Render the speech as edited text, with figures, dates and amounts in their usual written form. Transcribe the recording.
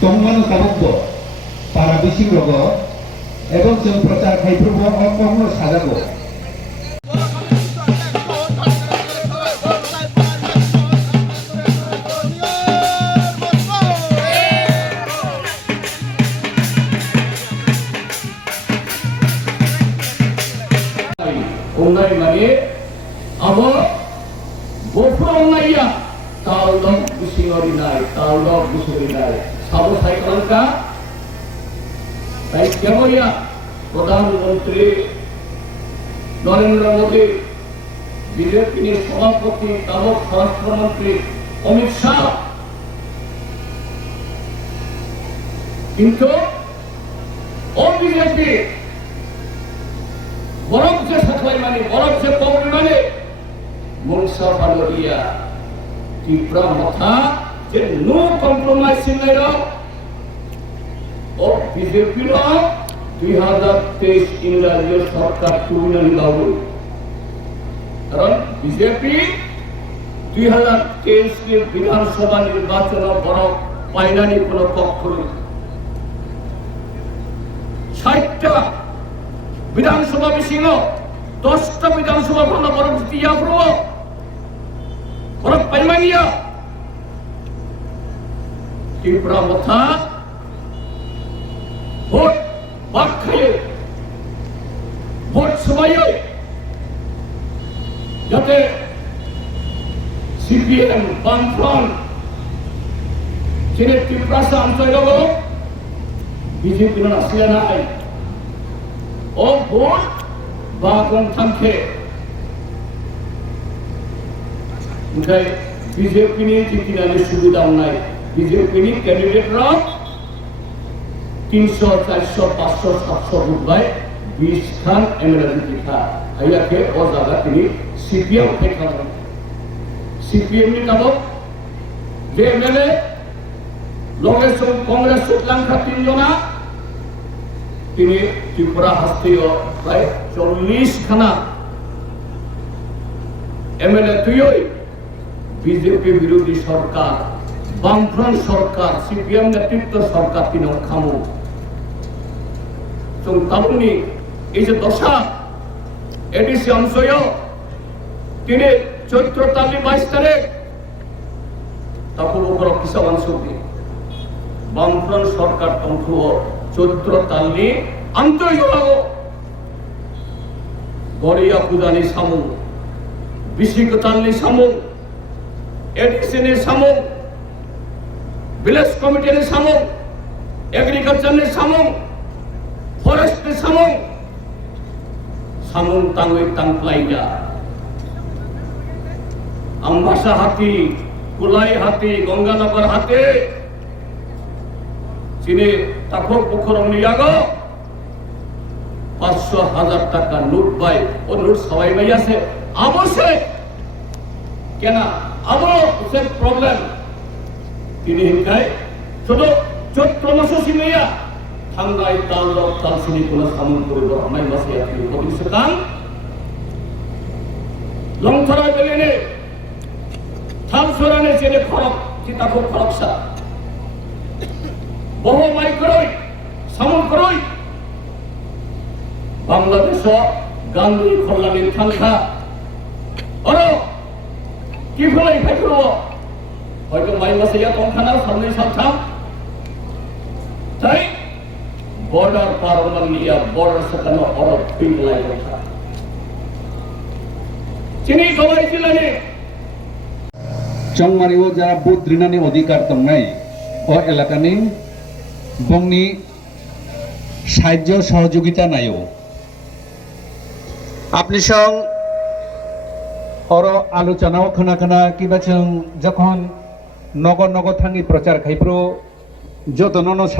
tongmanu tabokbo para bising rogo এবং जों प्रचार खायफोरबो अकमनो साजागो onay mani abo bofro onaiya taudok bisingori nai taudok bisuri nai sabo saikalka baik kemoya প্রধানমন্ত্রী Narendra Modi BJP সভাপতি তথা স্বরাষ্ট্রমন্ত্রী অমিত শাহ কিন্তু বিজেপি বরং যে সাথে মানে বরং যে কমল মানে মনসা পালোরিয়া তীব্র মাথা যে নো কম্প্রোমাইজ নাই ও বিজেপি 2023 ইংরাজি সরকার তুলনায় লাগু কারণ বিজেপি 2023 के विधानसभा निर्वाचन बड़ पाइलानी কোনো পক্ষ 60টা विधानसभा বিশিং 10টা বিধানসভা বড় বড় জিতিয়া প্রো বড় পাইমানিয়া তীব্র মাথা ভোট বাক্যে ভোট সময়ে যাতে সিপিএম বামফ্রন্ট যিনি তীব্রাসা অঞ্চল বিজেপি আসলে নাই ও ভোট বা গণতন্ত্রে বিজেপি নিয়ে জিতিনার সুবিধা নাই বিজেপি ক্যান্ডিডেটরা 300, 400, 500, 700 रुपए 20 खान एमएलए दिखा हैया के और ज्यादा তিনি सीपीएम देखा सीपीएम ने तब जे एमएलए लोगेश कांग्रेस सुतलांखा 3 जना তিনি ত্রিপুরা হস্তীয় প্রায় 40 খানা এমএলএ তুই বিজেপি বিরোধী সরকার বামফ্রন্ট সরকার সিপিএম নেতৃত্ব সরকার তিনি খামু তাবুনি এই যে দশা এডিসি অংশয় তিনি চৈত্র তালি 22 তারিখ তারপর উপর কিসব অংশ বামফ্রন্ট সরকার অংশ চৈত্র তালি আন্তর্জাতিক গড়িয়া পূজানি সামু বিশিক তালি সামু এডিসি নে সামু विलेज कमिटी ने सामू एग्रीकल्चर ने सामू फॉरेस्ट ने सामू सामू तांगई तांगप्लाइजा अम्बासा हाथी कुलाई हाथी गंगानगर हाथी चीने ताको पोखरम नियागो 500,000 টাকা নোট বাই ও নোট সবাই ভাই আছে অবশ্যই কেন আবার সে প্রবলেম তিনি হিংকায় শুধু চৈত্র মাস সিমেয়া থাঙ্গাই তালক তালসিনি কোন সামন করব আমায় মাসে আপনি ভবিষ্যৎকাল লংথরা বেলেনে থালসরানে চেনে খরক চিতাকো খরকসা বহু মাইক্রোই সামন করই বাংলাদেশ গান্ধী কল্যাণী থাঙ্গা অর কি ফলাই ফাইকরো হয়তো মাই মাসে ইয়া তংখানা সামনে সাথম তাই বর্ডার পারমান নিয়া বর্ডার সাকানো অর পিং লাই কথা চিনি সবাই জিলানে চংমারিও যারা বুদ্রিনানি অধিকার তংনাই ও এলাকানি বংনি সাহায্য সহযোগিতা নাইও আপনি সং অর আলোচনাও খানা খানা কিবা যখন নগর নগর থাঙ্গি প্রচার খাইপ্রো যতন সাজা